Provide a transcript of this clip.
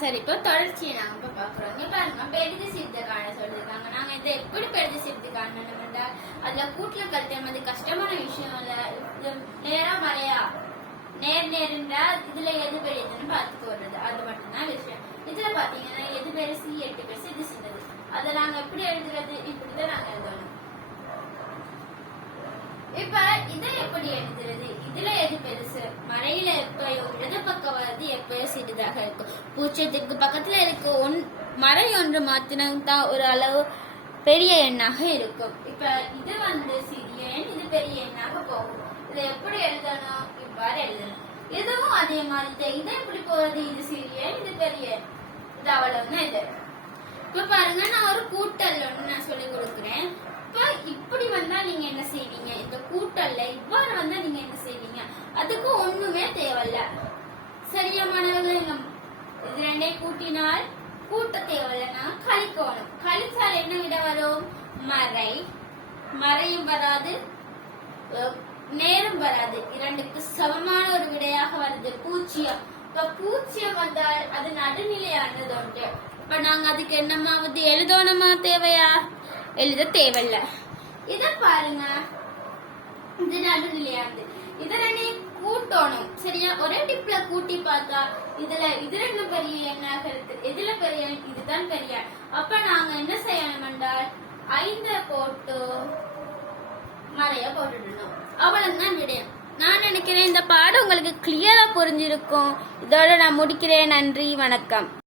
சரி, இப்போ தொடர்ச்சியை நாங்க இப்ப பாக்குறோம். பாருங்க, பெரிது சிறுத்தை காண சொல்லிருக்காங்க. நாங்க இதை எப்படி பெரிது சிறுத்தை காணணும்னா, அதுல கூட்டுல கழுத்த மாதிரி கஷ்டமான விஷயம் இல்ல. நேரா மறையா நேர்ன்றா இதுல எது பெரியதுன்னு பார்த்து போடுறது, அது மட்டும்தான் விஷயம். இதுல பாத்தீங்கன்னா எது பெருசு 8 பெருசு, இது சின்னது. அதை நாங்க எப்படி எழுதுறது? இப்படிதான் நாங்க எழுதணும். இப்ப இதை எப்படி எழுதுறது? இதுல எது பெருசு? மறையில எப்பயோ இடது பக்கம் வருது, எப்பயோ சிறிதாக இருக்கும். பூஜ்ஜியத்துக்கு பக்கத்துல இருக்கு மறை ஒன்று மாத்தினதான் ஒரு அளவு பெரிய எண்ணாக இருக்கும். இப்ப இது சிறிய எண், இது பெரிய எண்ணாக போகும். இதை எப்படி எழுதணும்? இவ்வாறு எழுதணும். இதுவும் அதே மாதிரி. இதை எப்படி போறது? இது சிறிய எண், இது பெரிய எண். இது அவ்வளவுதான். இது இப்ப பாருங்க, நான் ஒரு கூட்டல் ஒன்று நான் சொல்லி கொடுக்குறேன். இப்ப இப்படி வந்தா நீங்க என்ன செய்வீங்க? இந்த கூட்டல்ல இவ்வாறு வந்தா நீங்க என்ன செய்வீங்க? அதுக்கு ஒண்ணுமே தேவையில்ல. சரியா மாணவர்கள்? இது ரெண்டே கூட்டினால் கூட்ட தேவையில்ல, நான் கழிக்கணும். கழிச்சால் என்ன விட வரும்? மறையும் வராது, நேரம் வராது. இரண்டுக்கு சமமான ஒரு விடையாக வருது பூஜ்ஜியம். இப்ப பூஜ்ஜியம் வந்தால் அது நடுநிலையானது ஒன்று. இப்ப நாங்க அதுக்கு என்னமாவது எழுதணுமா? தேவையா? எழுத தேவையில்ல. இத பாருங்க, இது நடுநிலையானது. இத ரெண்டே கூட்டணும். சரியா? ஒரே டிப்ல கூட்டி பார்த்தா இதுல இது ரெண்டு பெரிய எண்ணாக இருக்கு. எதுல பெரிய? இதுதான் பெரிய. அப்ப நாங்க என்ன செய்யணும் என்றால் 5 போட்டு மறைய போட்டுடணும். அவ்வளவுதான் விடயம். நான் நினைக்கிறேன் இந்த பாடம் உங்களுக்கு கிளியரா புரிஞ்சிருக்கும். இதோட நான் முடிக்கிறேன். நன்றி, வணக்கம்.